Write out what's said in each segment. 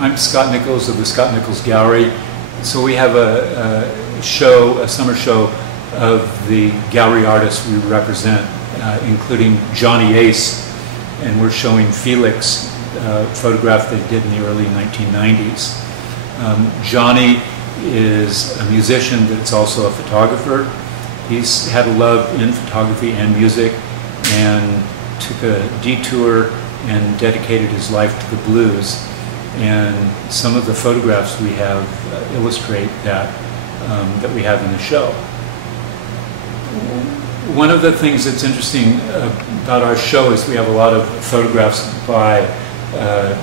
I'm Scott Nichols of the Scott Nichols Gallery. So we have a show, a summer show of the gallery artists we represent, including Johnny Ace, and we're showing Felix, a photograph they did in the early 1990s. Johnny is a musician that's also a photographer. He's had a love in photography and music and took a detour and dedicated his life to the blues. And some of the photographs we have illustrate that, that we have in the show. One of the things that's interesting about our show is we have a lot of photographs by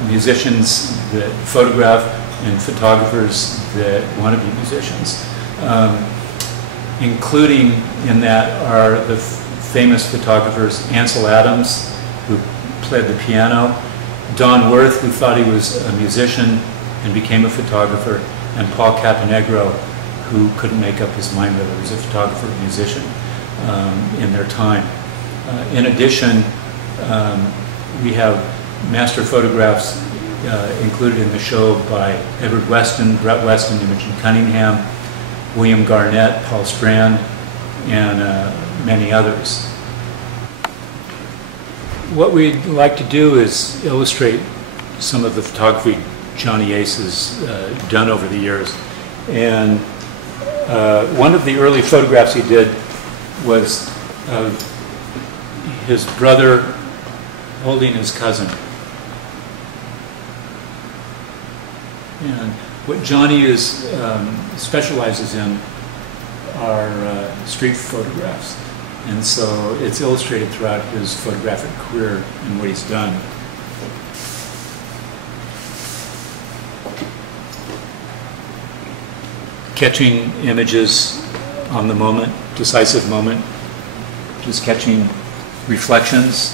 musicians that photograph and photographers that want to be musicians. Including in that are the famous photographers Ansel Adams, who played the piano, Don Worth, who thought he was a musician and became a photographer, and Paul Caponegro, who couldn't make up his mind whether he was a photographer or musician in their time. In addition, we have master photographs included in the show by Edward Weston, Brett Weston, Imogen Cunningham, William Garnett, Paul Strand, and many others. What we'd like to do is illustrate some of the photography Johnny Ace has done over the years. And one of the early photographs he did was of his brother holding his cousin. And what Johnny specializes in are street photographs. And so it's illustrated throughout his photographic career and what he's done. Catching images on the moment, decisive moment, just catching reflections.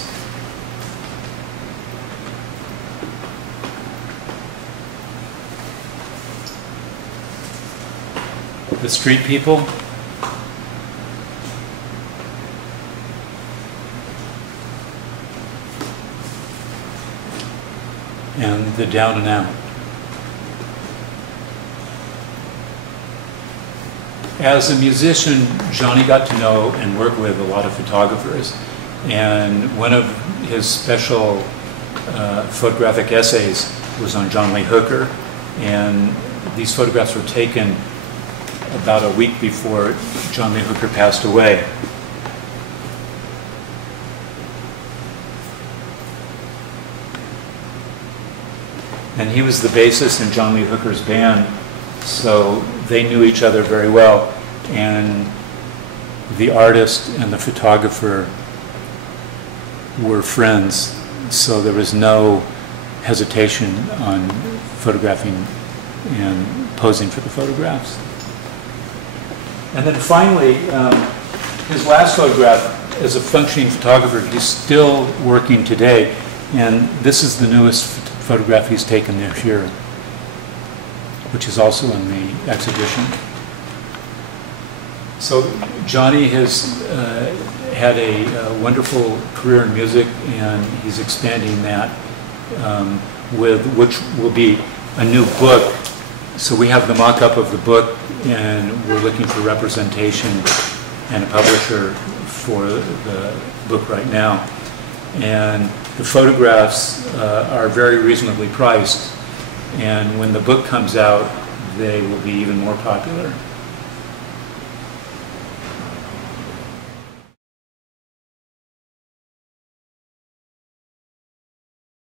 The street people. And the down and out. As a musician, Johnny got to know and work with a lot of photographers, and one of his special photographic essays was on John Lee Hooker, and these photographs were taken about a week before John Lee Hooker passed away. And he was the bassist in John Lee Hooker's band, so they knew each other very well. And the artist and the photographer were friends, so there was no hesitation on photographing and posing for the photographs. And then finally, his last photograph, as a functioning photographer, he's still working today, and this is the newest photograph he's taken this year, which is also in the exhibition. So Johnny has had a wonderful career in music, and he's expanding that with which will be a new book. So we have the mock-up of the book, and we're looking for representation and a publisher for the book right now. And the photographs are very reasonably priced, and when the book comes out, they will be even more popular.